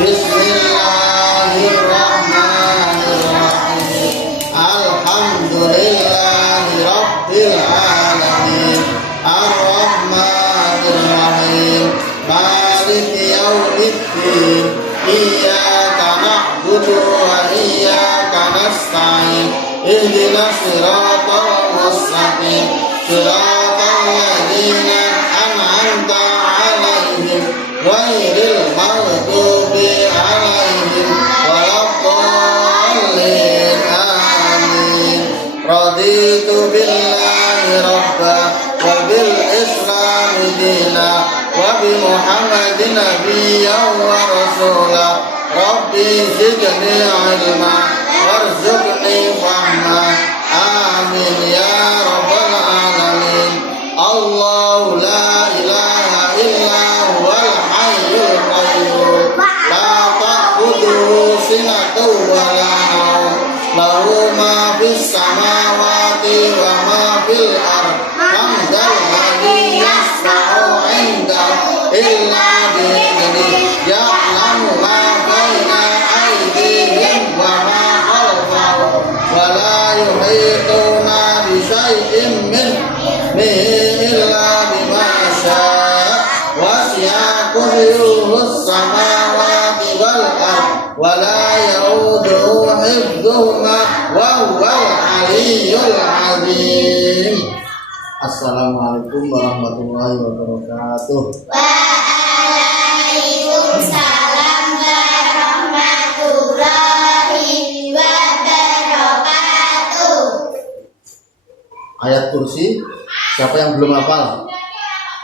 Bismillahirrahmanirrahim. Alhamdulillahi rabbil alamin. Ar-Rahmanir-Rahim. Maliki yaumiddin. Iyyaka na'budu wa iyyaka nasta'in. Ihdinas siratal mustaqim. Siratal ladzina an'amta 'alaihim ghairil maghdubi 'alaihim waladdallin. Amin. Raditu billahi rabba wa bil islami dina wa bi Muhammadin nabiyyan wa rasula. Rabbi zidni ilma warzuqni fahma. Amin ya rabbal alamin. Allahu la ilaha illa huwal hayyul qayyum. La ta'khudhuhu sinatun wa la nawm. Lahu ma fis samawati wa ma fil ardh. Man dzal ladzi yashfa'u 'indahu illa bi'idhnihi. Ya'lamu ma baina aydihim wa ma khalfahum wa la yuhituna bi syai'in min illa bima syaa. Wasi'a kursiyuhus samawati wal ardh wa la ya'uduhu hifdhuhuma wa huwal 'aliyyul 'azim. Assalamualaikum warahmatullahi wabarakatuh. Waalaikumsalam warahmatullahi wabarakatuh. Ayat kursi, siapa yang belum hafal?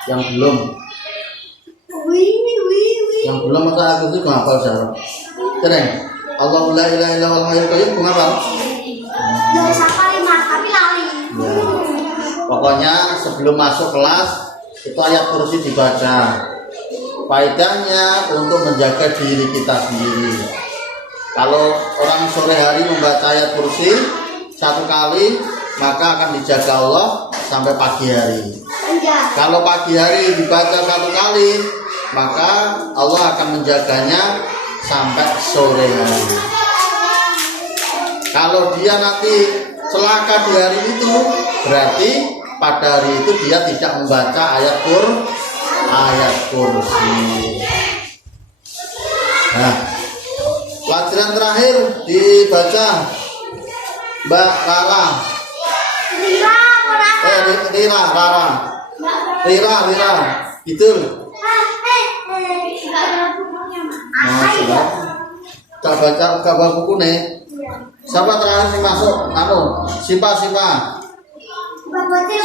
Yang belum masa ayat kursi belum hafal siapa? Keren. Allahu la ilaha illa huwal hayyul qayyum belum hafal? Dari siapa lima tapi lali. Ya. Pokoknya sebelum masuk kelas itu ayat kursi dibaca. Faedahnya untuk menjaga diri kita sendiri. Kalau orang sore hari membaca ayat kursi satu kali, maka akan dijaga Allah sampai pagi hari. Kalau pagi hari dibaca satu kali, maka Allah akan menjaganya sampai sore hari. Kalau dia nanti celaka di hari itu, berarti pada hari itu dia tidak membaca ayat kursi. Nah, pelajaran terakhir dibaca Mbak Rara. Rira, itu. Gak baca buku nih. Siapa terakhir sih masuk?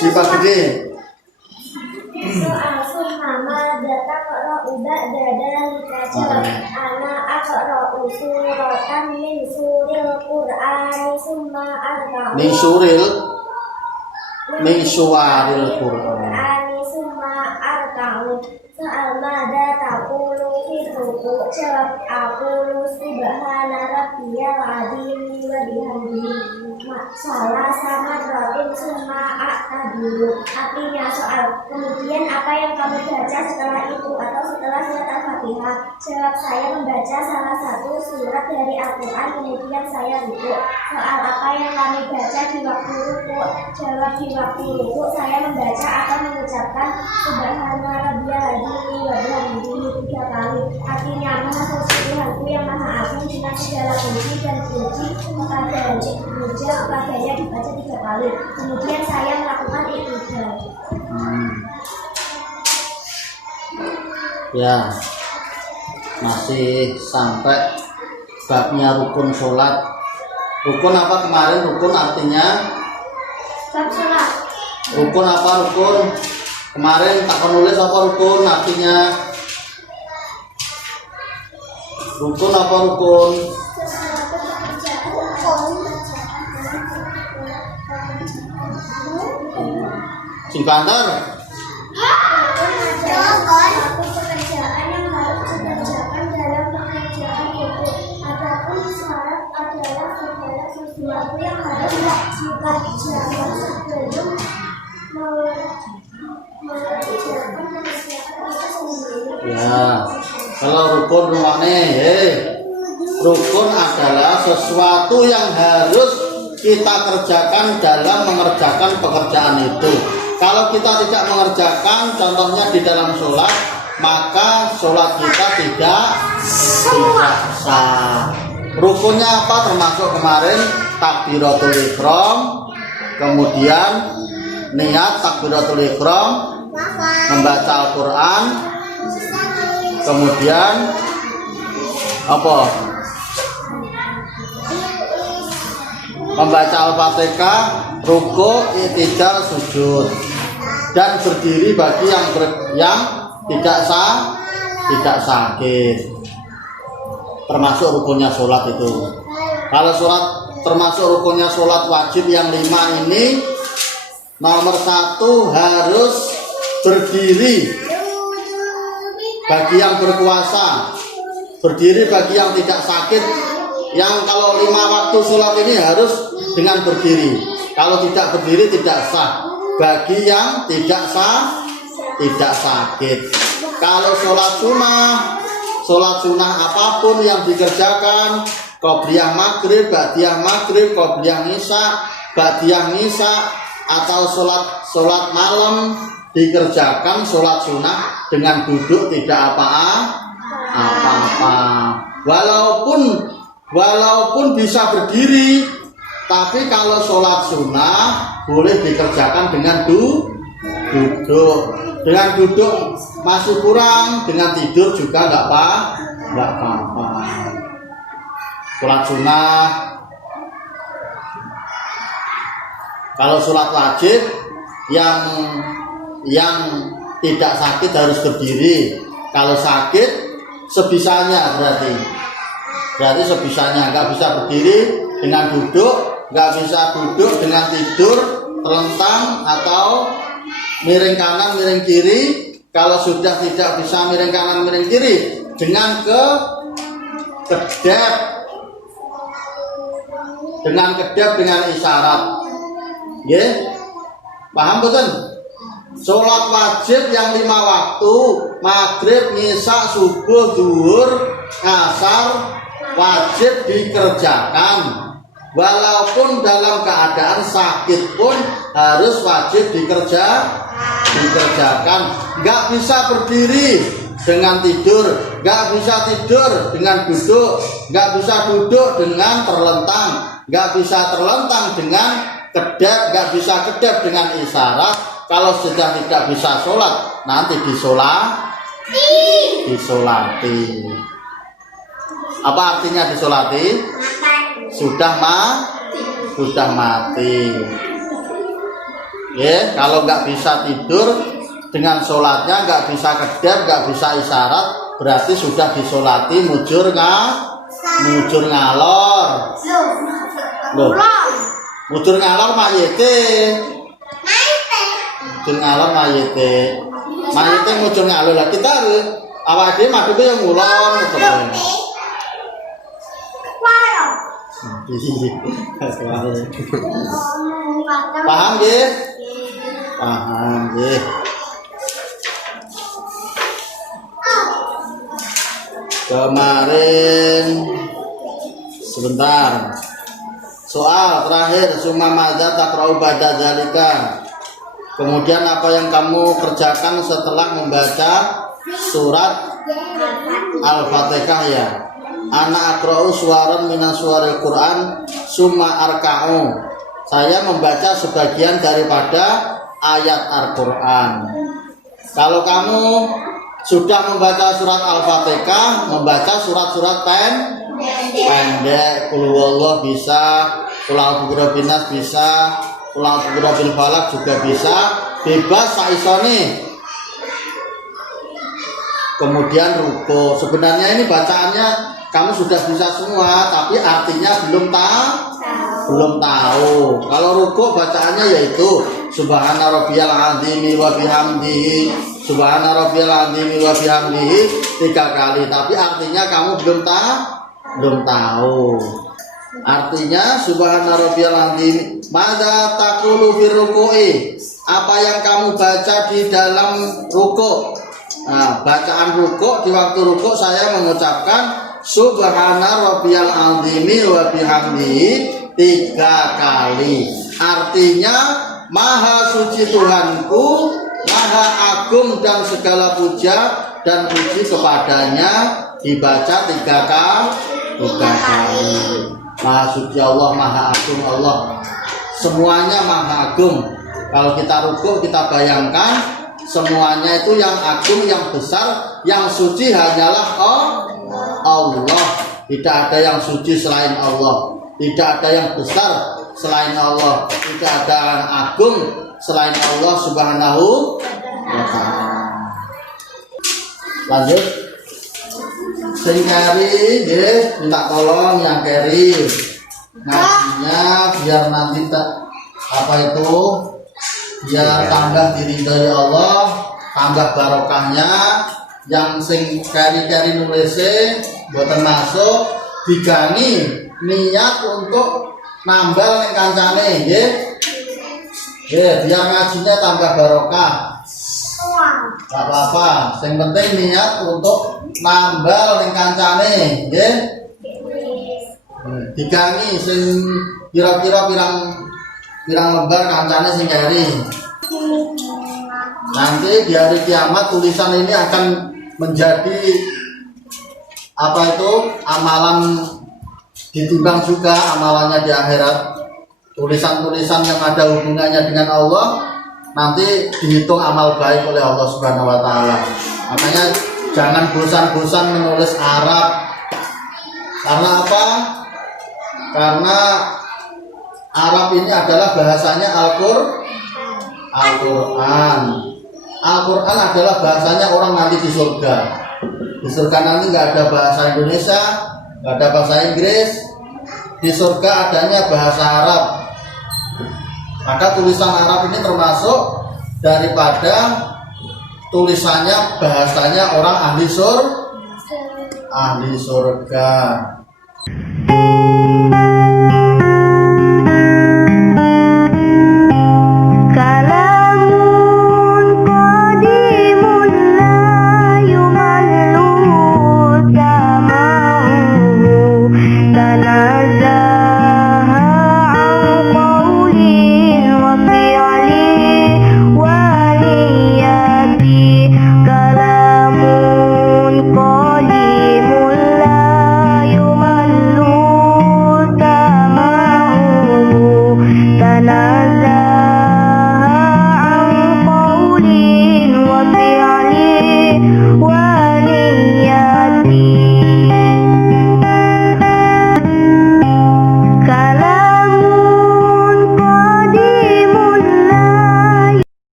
Sipa gede. Nama data kalau udah dadal kaca anak akro suratan min suril Qur'an summa arba Min suwaril Qur'an summa arba'u soal mada taqulu fi ruku jawab aqulu subhana rabbiyal azim wa bihamdihi salah sama rotin summa a'tadilu. Artinya soal kemudian apa yang kamu baca setelah itu atau setelah surat Al-Fatihah? Jawab, saya membaca salah satu surat dari Al-Quran kemudian saya ruku. Soal apa yang kami baca di waktu ruku? Jawab, di waktu ruku saya membaca atau mengucapkan subhana rabbiyal azim wa bihamdihi 3 kali. Artinya Maha Suci Tuhanku yang Maha Agung dengan segala puji dan puji kepadanya dibaca 3 kali. Kemudian saya melakukan iktidal. Ya, masih sampai babnya rukun sholat. Rukun apa kemarin? Rukun artinya Bab sholat. Rukun apa rukun? Kemarin tak nulis apa rukun artinya? Rukun apa rukun? Sing banter. Pekerjaan yang harus dikerjakan dalam pekerjaan itu. Adapun syarat adalah segala sesuatu yang harus dikerjakan sebelum mengerjakan pekerjaan itu sendiri. Ya, kalau rukun rumahnya. Rukun adalah sesuatu yang harus kita kerjakan dalam mengerjakan pekerjaan itu. Kalau kita tidak mengerjakan, contohnya di dalam sholat, maka sholat kita tidak sah. Rukunnya apa? Termasuk kemarin takbiratul ihram, kemudian niat takbiratul ihram, membaca Al-Quran, kemudian apa? Membaca Al-Fatihah, ruku, i'tidal, sujud, dan berdiri bagi yang tidak sakit. Termasuk rukunnya sholat itu. Kalau sholat termasuk rukunnya sholat wajib yang 5 ini, nomor 1 harus berdiri bagi yang berpuasa, berdiri bagi yang tidak sakit. Yang kalau 5 waktu sholat ini harus dengan berdiri. Kalau tidak berdiri tidak sah. Bagi yang tidak sakit. Kalau sholat sunnah apapun yang dikerjakan, qobliyah maghrib, ba'diyah maghrib, qobliyah isya, ba'diyah isya, atau sholat malam dikerjakan sholat sunnah dengan duduk tidak apa-apa. Walaupun bisa berdiri, tapi kalau sholat sunnah boleh dikerjakan dengan duduk. Dengan duduk masih kurang, dengan tidur juga nggak apa-apa. Sholat sunnah. Kalau sholat wajib yang tidak sakit harus berdiri. Kalau sakit sebisanya berarti sebisanya, nggak bisa berdiri dengan duduk, nggak bisa duduk dengan tidur, terlentang atau miring kanan miring kiri. Kalau sudah tidak bisa miring kanan miring kiri, dengan kedap dengan isyarat. Paham betul? Sholat wajib yang 5 waktu, maghrib, isya, subuh, zuhur, asar, wajib dikerjakan. Walaupun dalam keadaan sakit pun harus wajib dikerjakan. Nggak bisa berdiri dengan tidur, nggak bisa tidur dengan duduk, nggak bisa duduk dengan terlentang, nggak bisa terlentang dengan kedap, nggak bisa kedap dengan isyarat. Kalau sudah tidak bisa sholat, nanti disolati. Apa artinya disolati? Sudah mati. Kalau nggak bisa tidur dengan sholatnya, nggak bisa kedap, nggak bisa isyarat, berarti sudah disolati mujur ngalor. Loh, mujur ngalor mayite. Mujur ngalor mayite mujur ngalor lah. Kita harus awak dhewe madhepe yang ngulon ngoten. Paham nggih? Paham nggih. Kemarin sebentar. Soal terakhir, summa madza taqra'u ba'da dzalika. Kemudian apa yang kamu kerjakan setelah membaca surat Al-Fatihah ya? Ana aqra'u suwaran minas suwaril Quran summa arka'u. Saya membaca sebagian daripada ayat Al-Quran. Kalau kamu sudah membaca surat Al-Fatihah, membaca surat-surat pendek, qul huwallahu bisa, qul a'udzu birabbin nas bisa, qul a'udzu birabbil falaq juga bisa, bebas saisone. Kemudian ruku. Sebenarnya ini bacaannya kamu sudah bisa semua, tapi artinya belum tahu. Kalau ruku bacaannya yaitu subhana rabbiyal azim wa bihamdihi, subhana rabbiyal azim wa bihamdihi 3 kali, tapi artinya kamu belum tahu. Artinya subhana rabbiyal azim, madza taqulu fi ruku'i, apa yang kamu baca di dalam ruku. Nah, bacaan rukuk, di waktu rukuk saya mengucapkan Subhana rabbiyal azimi wa bihamdihi 3 kali. Artinya maha suci Tuhanku, maha agung dan segala puja dan puji kepadanya dibaca 3 kali. Maha suci Allah, maha agung Allah, semuanya maha agung. Kalau kita rukuk kita bayangkan semuanya itu yang agung, yang besar, yang suci hanyalah Allah. Tidak ada yang suci selain Allah, tidak ada yang besar selain Allah, tidak ada yang agung selain Allah Subhanahu wa ta'ala. Lanjut. Sing keri nggih, minta tolong yang keri ngajinya biar nanti biar tambah diridhoi Allah, tambah barokahnya. Yang sing keri-keri nulisnya mboten masuk digangi niat untuk nambal ning kancane nggih. Nggih, biar ngajinya tambah barokah. Enggak apa-apa, sing penting niat untuk nambal ning kancane nggih. Digangi sing kira-kira pirang lembar kancane sing keri. Nanti di hari kiamat tulisan ini akan menjadi amalan, ditimbang juga amalannya di akhirat. Tulisan-tulisan yang ada hubungannya dengan Allah nanti dihitung amal baik oleh Allah Subhanahu wa ta'ala. Makanya jangan bosan-bosan menulis Arab. Karena apa? Karena Arab ini adalah bahasanya Al-Quran. Al-Quran adalah bahasanya orang nanti di surga. Di surga nanti nggak ada bahasa Indonesia, nggak ada bahasa Inggris. Di surga adanya bahasa Arab. Maka tulisan Arab ini termasuk daripada tulisannya bahasanya orang ahli surga.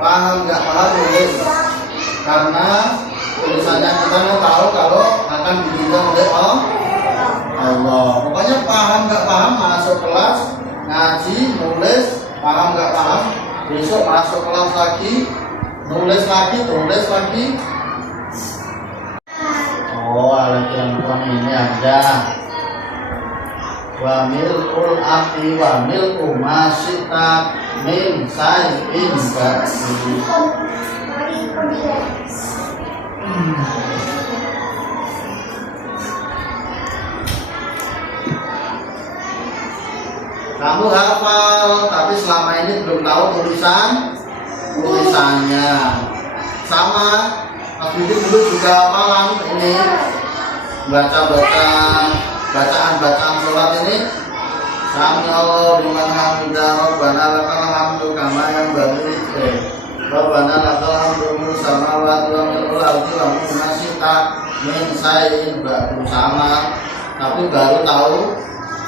Paham nggak paham nulis, karena tulisannya kita mau tahu kalau akan dibimbing oleh Allah. Pokoknya paham nggak paham masuk kelas ngaji nulis, paham nggak paham besok masuk kelas lagi nulis lagi. Oh, alat yang ini ada. Wa mil'ul aqi wa mil'u masyita min sayin ba'di. Kamu hafal, tapi selama ini belum tahu tulisannya. Sama Mas Budi dulu juga hafalan ini, bacaan sholat ini. Sami Allah liman hamidah, Rabbana lakal hamdu kama yang bagi Rabbana lakal hamdu samawati wa mil'ul ardi wa ma syi'ta min syai'in ba'du. Sama, tapi baru tahu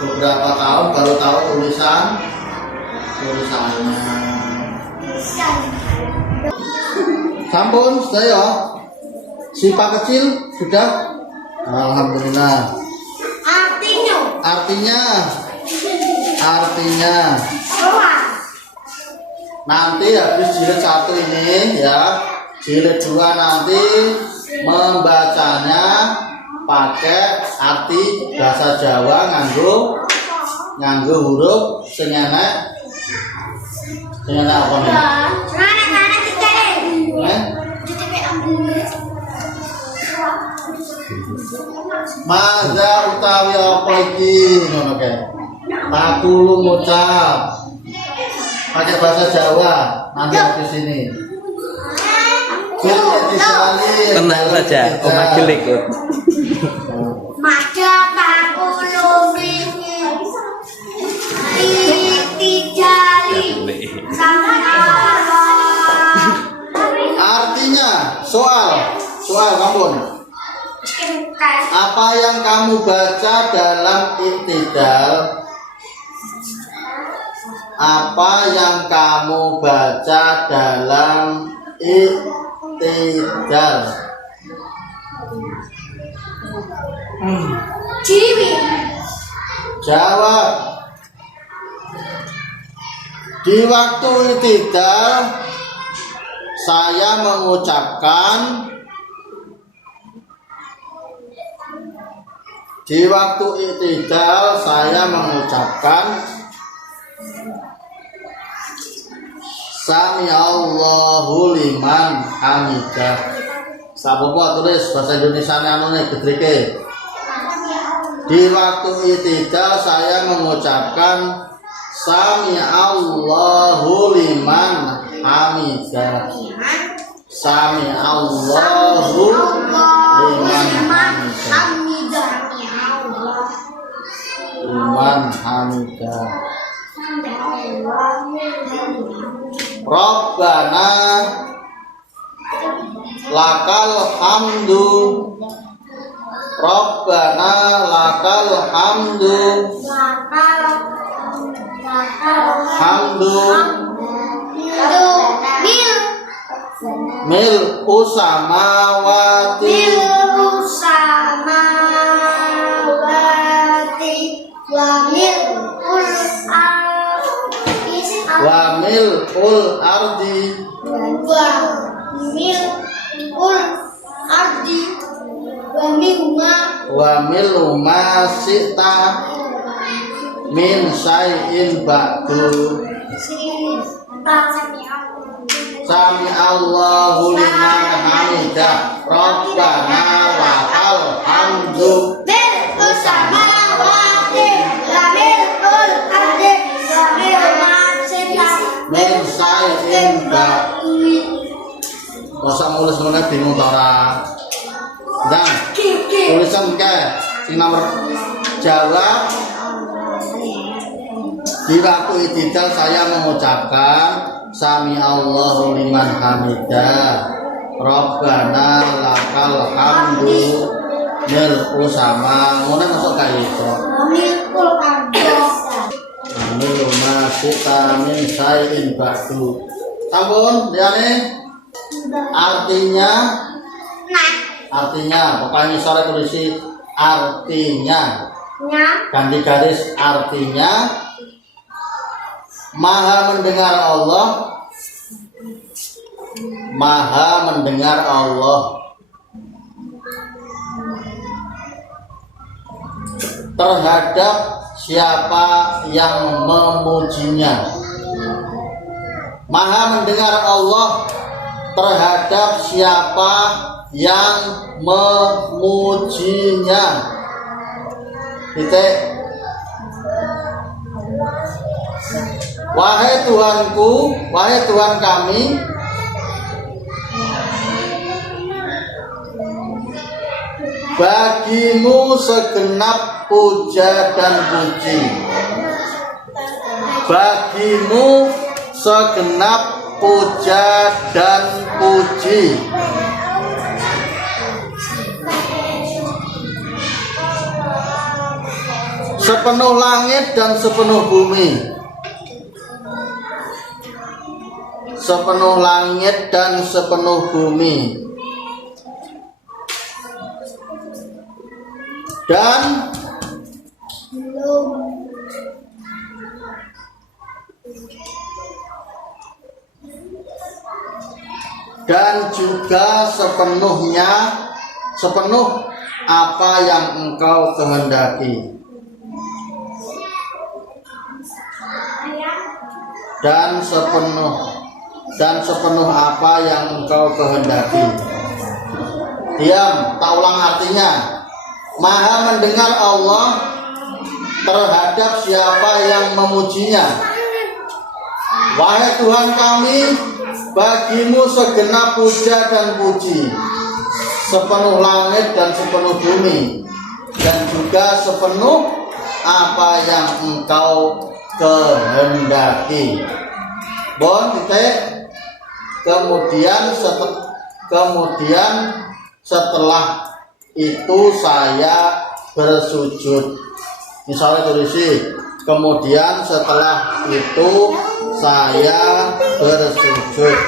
beberapa tahun baru tahu tulisannya. Sampun sudah ya. Sifat kecil sudah. Alhamdulillah. Artinya nanti habis jilid 1 ini ya, jilid 2 nanti membacanya pakai arti bahasa Jawa nganggo huruf sing enek Sing enak apa nih? Mana kita deh. Eh? Maza utawi apa iki ngono kae. Takulu ngucap. Pakai bahasa Jawa nanti di sini. Tenang saja, Om Agil ikut. Maja takulu tijali sama Allah. Artinya soal kampun. Apa yang kamu baca dalam iktidal? Apa yang kamu baca dalam iktidal? Ciwi. Jawab. Di waktu iktidal saya mengucapkan. Di waktu iktidal saya mengucapkan Sami Allahu liman hamidah. Sabopo tulis bahasa Indonesia ane gedrike. Di waktu iktidal saya mengucapkan Sami Allahu liman hamidah. Sami Allahu liman hamidah. Liman hamidah. Rabbana lakal hamdu. Rabbana lakal hamdu. Hamdu mil usamawati wa mil ul ardi wa mil ma sita min syai'in ba'du. Sami Allahu liman hamidah. Rabbana lakal hamdu. Min syai'in ba'du. Masa nulis meneh bingung ta ora? Dan tulisan ke sing nomor jawab. Di waktu iktidal saya mengucapkan Sami Allahu liman hamidah. Rabbana lakal hamdu. Mil usama ngono masuk kaya itu. Mil masita min syai'in ba'du. Sampun liyane artinya pokoknya sore tulisi artinya ganti garis artinya maha mendengar Allah terhadap siapa yang memujinya. Maha mendengar Allah terhadap siapa yang memujinya. Titik. Wahai Tuhanku, wahai Tuhan kami, bagimu segenap puja dan puji. Bagimu segenap puja dan puji. Sepenuh langit dan sepenuh bumi. Sepenuh langit dan sepenuh bumi. Dan juga sepenuh apa yang engkau kehendaki. dan sepenuh apa yang engkau kehendaki. Diam, tak ulang artinya. Maha mendengar Allah terhadap siapa yang memujinya. Wahai Tuhan kami, bagimu segenap puja dan puji, sepenuh langit dan sepenuh bumi, dan juga sepenuh apa yang engkau kehendaki. Bon, titik. Kemudian setelah itu saya bersujud. Misalnya tulis, kemudian setelah itu saya bersujud.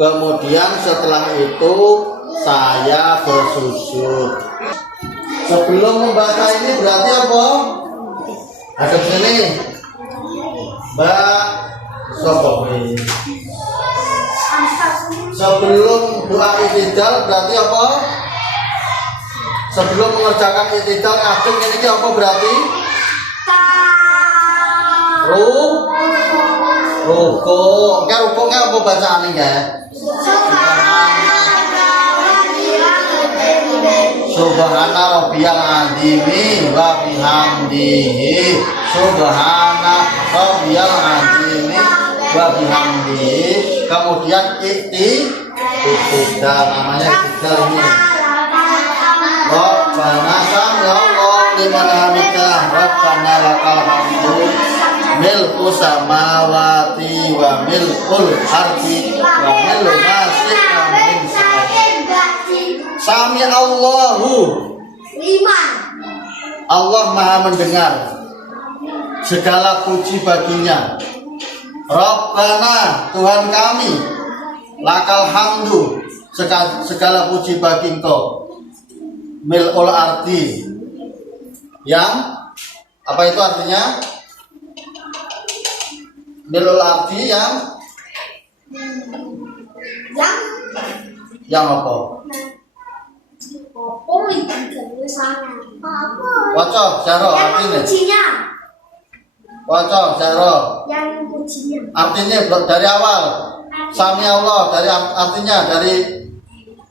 Kemudian setelah itu saya bersujud. Sebelum membaca ini berarti apa? Ada sini. Mbak Sokowi. Sebelum doa i'tidal berarti apa? Sebelum mengerjakan i'tidal ngadeg ini apa berarti? Ruku. Oke, rukunya apa bacaannya ya? Subhana rabbiyal azimi wa bihamdihi. Subhana rabbiyal azimi wa bihamdihi. Kemudian i'tidal, namanya i'tidal ini. Rabbana sami Allah liman hamidah. Rabbana lakal hamdu milku samawati wa milkul ardi wa milku masyi'a min Sami Allahu. Allah Maha mendengar, segala puji baginya. Rabbana, Tuhan kami, lakal hamdu, segala puji bagi Engkau. Mil'ul ardi, yang apa itu artinya? Mil'ul ardi yang apa? Waca jaro artinya. Waca jaro. Artinya dari awal. Sami Allah dari artinya dari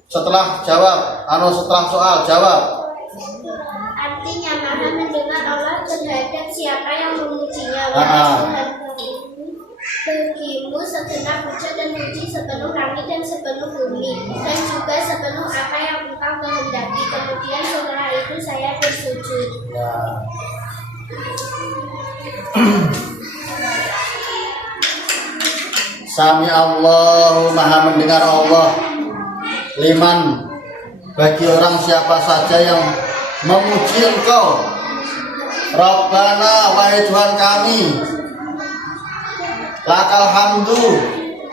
setelah jawab, setelah soal jawab. Artinya Maha mendengar Allah terhadap siapa yang memujinya. Bagimu segenap puja dan puji sepenuh langit dan sepenuh bumi, dan juga sepenuh apa yang engkau kehendaki. Kemudian setelah itu saya bersujud. Sami Allahu, Maha mendengar Allah, liman, bagi orang siapa saja yang memuji Engkau. Rabbana, wahai Tuhan kami, lakal hamdu,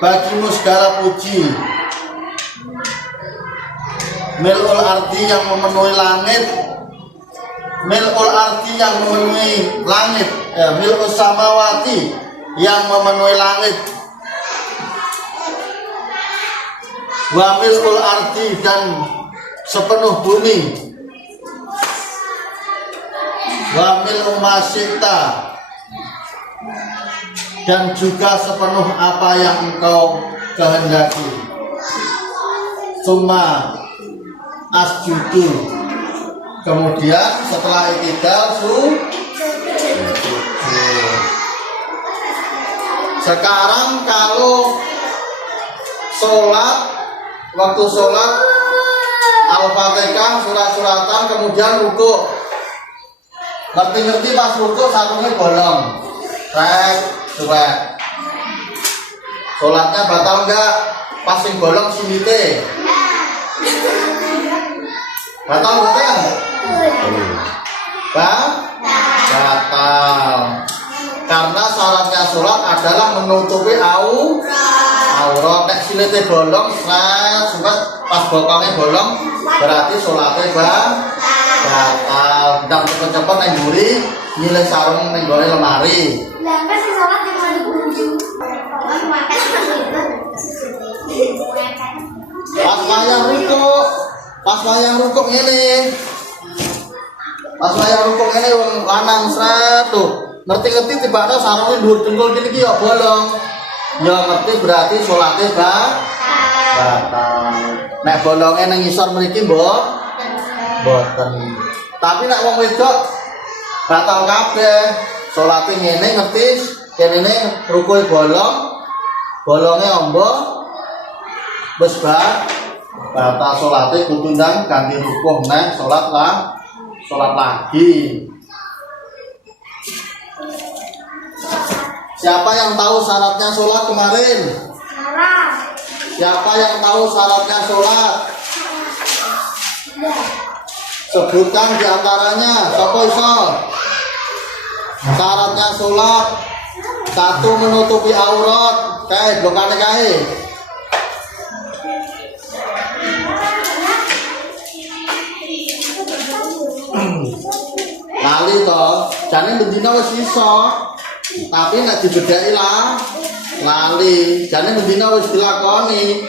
bagimu segala puji. Mil'ul ardi yang memenuhi langit, mil'ul ardi yang memenuhi langit, mil'ul samawati yang memenuhi langit, wa mil'ul ardi dan sepenuh bumi, wa mil'u masyita dan juga sepenuh apa yang engkau kehendaki. Summa asjudu, kemudian setelah i'tidal sekarang kalau sholat, waktu sholat Al-Fatihah, surat-suratan, kemudian rukuk, ngerti-ngerti pas rukuk sarungnya bolong, coba sholatnya batal enggak? Pas sing bolong sinite batal bukan? Batal, karena syaratnya sholat adalah menutupi aurat. Nek sinite bolong, pas bokongnya bolong, berarti sholatnya batal. Dan cepet-cepet neng buri nyilih sarung neng gone lemari. Pas wayang rukuk ini Pas wayah rukuk ini wong lanang sret tuh. Ngerti-ngerti tibane sarunge dhuwur dengkul kene iki ya bolong. Ya ngerti berarti salate batal. Nek bolonge nang ngisor mriki mboten. Tapi nek wong wedok batal kabeh. Salate ngene ngerti kene rukuke bolonge amba wis batal salate kudu ndang ganti rukuk nang salat lagi. Siapa yang tahu syaratnya sholat kemarin? Siapa yang tahu syaratnya sholat? Sebutkan diantaranya. Siapa iso? Syaratnya sholat: 1. Menutupi aurat. Belum kae. Lali toh, jane bendina wis iso. Tapi nek dibedhaki lali, jane bendina wis dilakoni.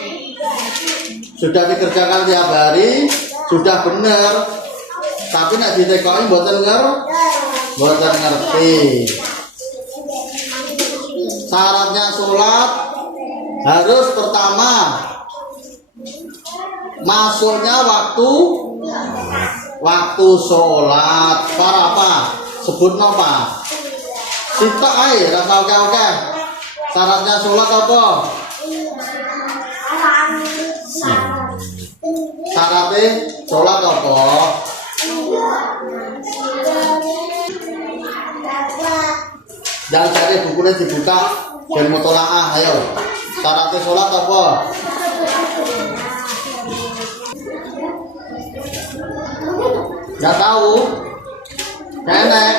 Sudah dikerjakan tiap hari, sudah bener. Tapi nek ditekoki mboten ngerti. Syaratnya sholat harus pertama masuknya waktu sholat. Para apa? Sebut apa? Sitok ae, rasa oke. Syaratnya sholat apa? Syaratnya sholat apa? Jangan cari bukunya dibuka dan mutolaah, ayo. Syaratnya sholat apa? Nggak tahu? Kenek.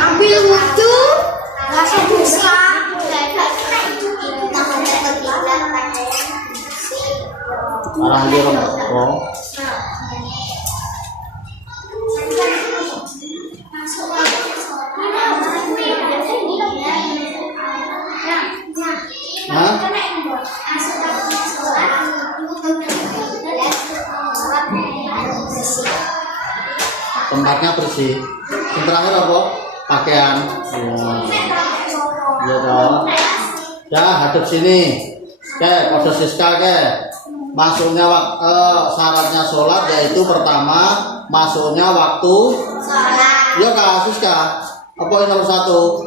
Ambil wudhu, rasa dosa. Arang dia oh. Tempatnya bersih. Yang terakhir apa? Pakaian. Ya dong. Ya hadap sini. Kode Siska masuknya syaratnya sholat yaitu pertama masuknya waktu sholat. Ya Kak Siska. Apa yang nomor 1?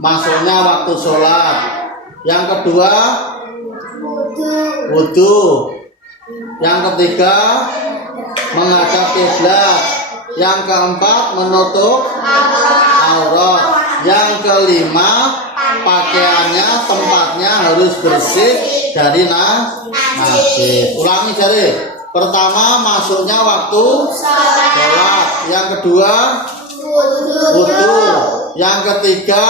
Masuknya waktu sholat. Yang kedua wudhu. Yang ketiga menghadap kiblat. Yang keempat menutup aurat. Yang kelima pakaiannya tempatnya harus bersih dari najis. Ulangi jari. Pertama masuknya waktu sholat. Yang kedua wudhu. Yang ketiga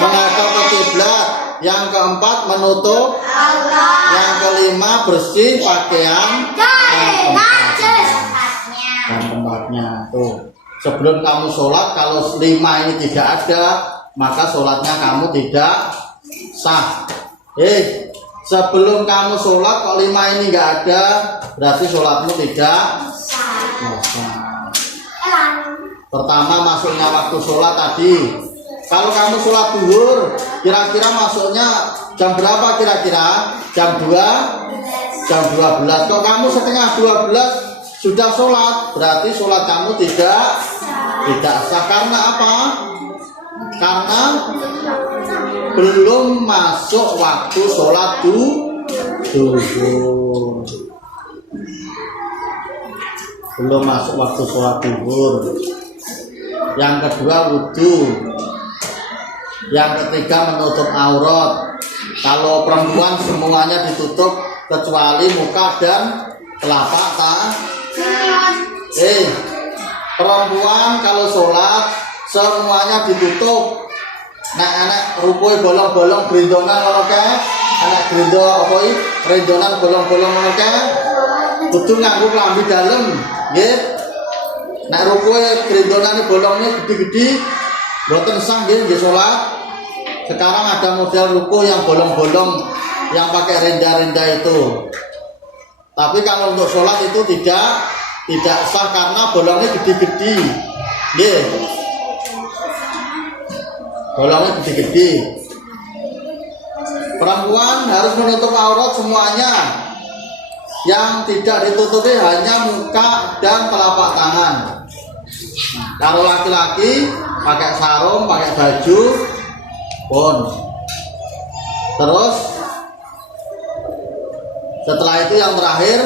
menghadap ke kiblat. Yang keempat menutup aurat. Yang kelima bersih pakaian dan tempatnya. Tuh. Sebelum kamu sholat, kalau 5 ini tidak ada, maka sholatnya kamu tidak sah. Sebelum kamu sholat kok 5 ini nggak ada, berarti sholatmu tidak sah. Pertama masuknya waktu sholat tadi. Kalau kamu sholat zuhur, kira-kira masuknya jam berapa kira-kira? Jam 2? Jam 12. Kalau kamu setengah 12 sudah sholat, berarti sholat kamu tidak sah. Karena apa? Karena belum masuk waktu sholat zuhur. Belum masuk waktu sholat zuhur. Yang kedua wudhu. Yang ketiga menutup aurat. Kalau perempuan semuanya ditutup kecuali muka dan telapak tangan. Perempuan kalau sholat semuanya ditutup. Anak rukui bolong-bolong gerindongan oke. Anak gerindo apa iki? Gerindonan bolong-bolong oke. Kudu nganggo klambi dalem, nggih. Nek rukui gerindonane bolongnya gede-gede, mboten sah nggih sholat. Sekarang ada model ruku yang bolong-bolong yang pakai renda-renda itu. Tapi kalau untuk sholat itu tidak sah karena bolongnya gede-gede. Nggih. Bolongnya gede-gede. Perempuan harus menutup aurat semuanya. Yang tidak ditutupi hanya muka dan telapak tangan. Nah, kalau laki-laki pakai sarung, pakai baju, pun. Terus setelah itu yang terakhir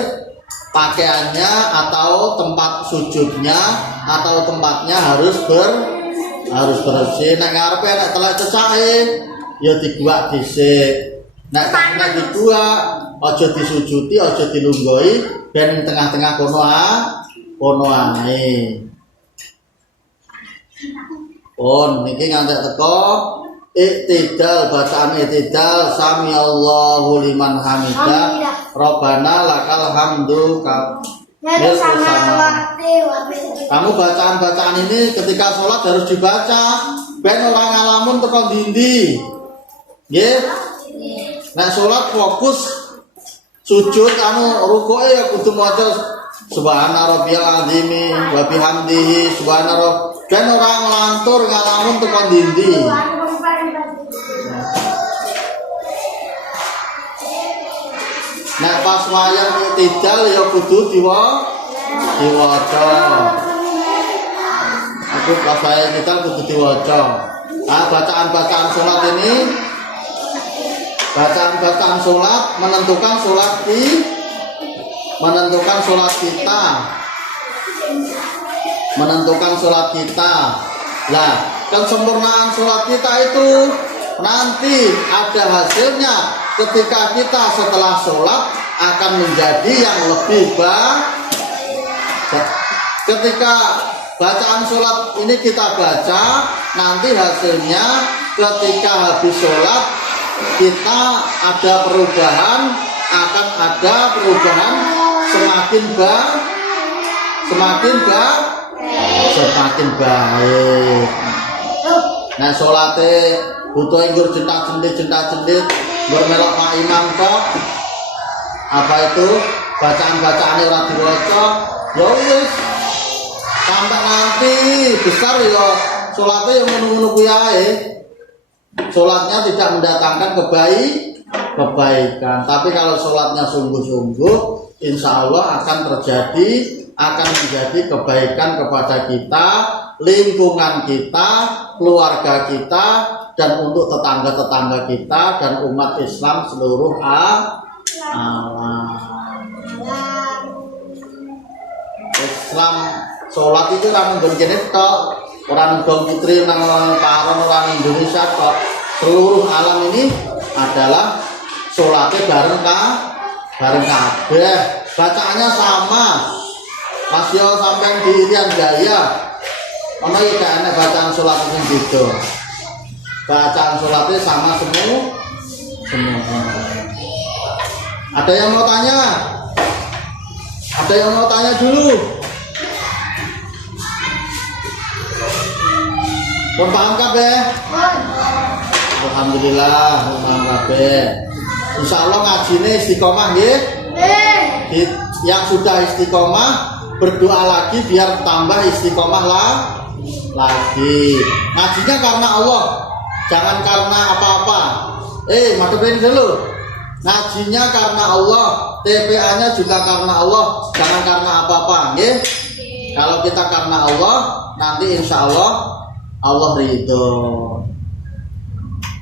pakaiannya atau tempat sujudnya atau tempatnya harus bersih. Nek ngarepe nek telek cecake ya dibuat dhisik. Nek nek dibuat aja disujuti, aja dilunggoi ben tengah-tengah kono ae. Pun niki ngantek teko iktidal, bacaan iktidal, sami Allahu liman hamidah, Rabbana lakal hamdu kamu bacaan-bacaan ini ketika sholat harus dibaca ben orang ngalamun teko dindi. Nggih. Nek sholat fokus sujud rukuke ya kudu maca subhana rabbiyal azim wa bihamdihi subhana rabb ben orang ngelantur ngalamun teko dindi. Nek pas wayang iktidal ya kudu diwaca. Aku pas wayang iktidal kudu diwaca. Bacaan-bacaan sholat ini, bacaan-bacaan sholat menentukan sholat kita. Lah, kesempurnaan sholat kita itu nanti ada hasilnya ketika kita setelah sholat akan menjadi yang lebih baik. Ketika bacaan sholat ini kita baca, nanti hasilnya ketika habis sholat kita ada perubahan, akan ada perubahan semakin baik. Nah sholatnya butuh inggur jentak-jendit bermelok Pak Imam kok apa itu bacaan-bacaannya ora diwaca ya wis sampai nanti besar ya sholatnya yang menunggu kuwi ae. Sholatnya tidak mendatangkan kebaikan, tapi kalau sholatnya sungguh-sungguh insya Allah akan menjadi kebaikan kepada kita, lingkungan kita, keluarga kita, dan untuk tetangga-tetangga kita dan umat Islam seluruh alam. Islam sholat itu orang Indonesia tok, orang Putri, orang Paron, orang Indonesia tok. Seluruh alam ini adalah sholatnya bareng kabeh. Bacaannya sama. Mas yo sampai di Irian Jaya. Ono iki gak enak bacaan sholat sing beda. Bacaan sholatnya sama semua. Ada yang mau tanya? Ada yang mau tanya dulu? Paham kabeh? Alhamdulillah, paham kabeh. Insyaallah ngajine istiqomah nggih. Yang sudah istiqomah berdoa lagi biar tambah istiqomah lagi. Ngajinya karena Allah, jangan karena apa-apa. Madepin dulu. Ngajinya karena Allah, TPA-nya juga karena Allah, jangan karena apa-apa, nggih. Kalau kita karena Allah, nanti insya Allah ridho.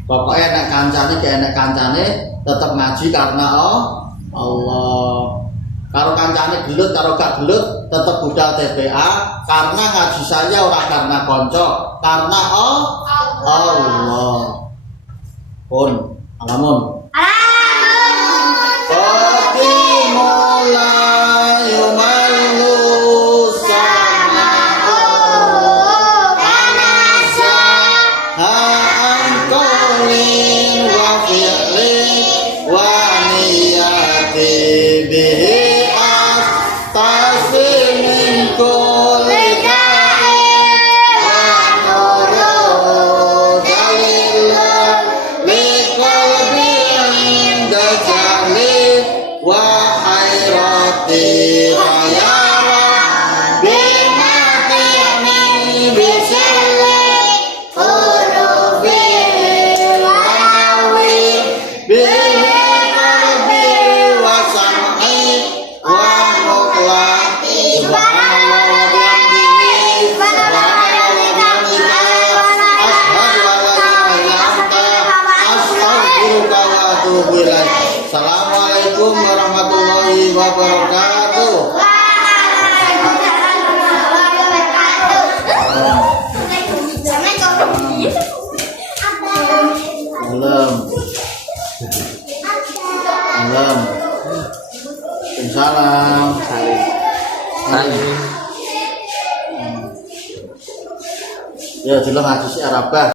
Pokoknya enak kancane tetap ngaji karena Allah. Kalau kancane gelut, kalau gak gelut tetap budal TPA karena ngaji saja orang karena konco, karena Allah. Pun alamun. Be Assalamualaikum warahmatullahi wabarakatuh. Belum. Belum. Salam. Salim. Ya, jelas ngaji si Arabah.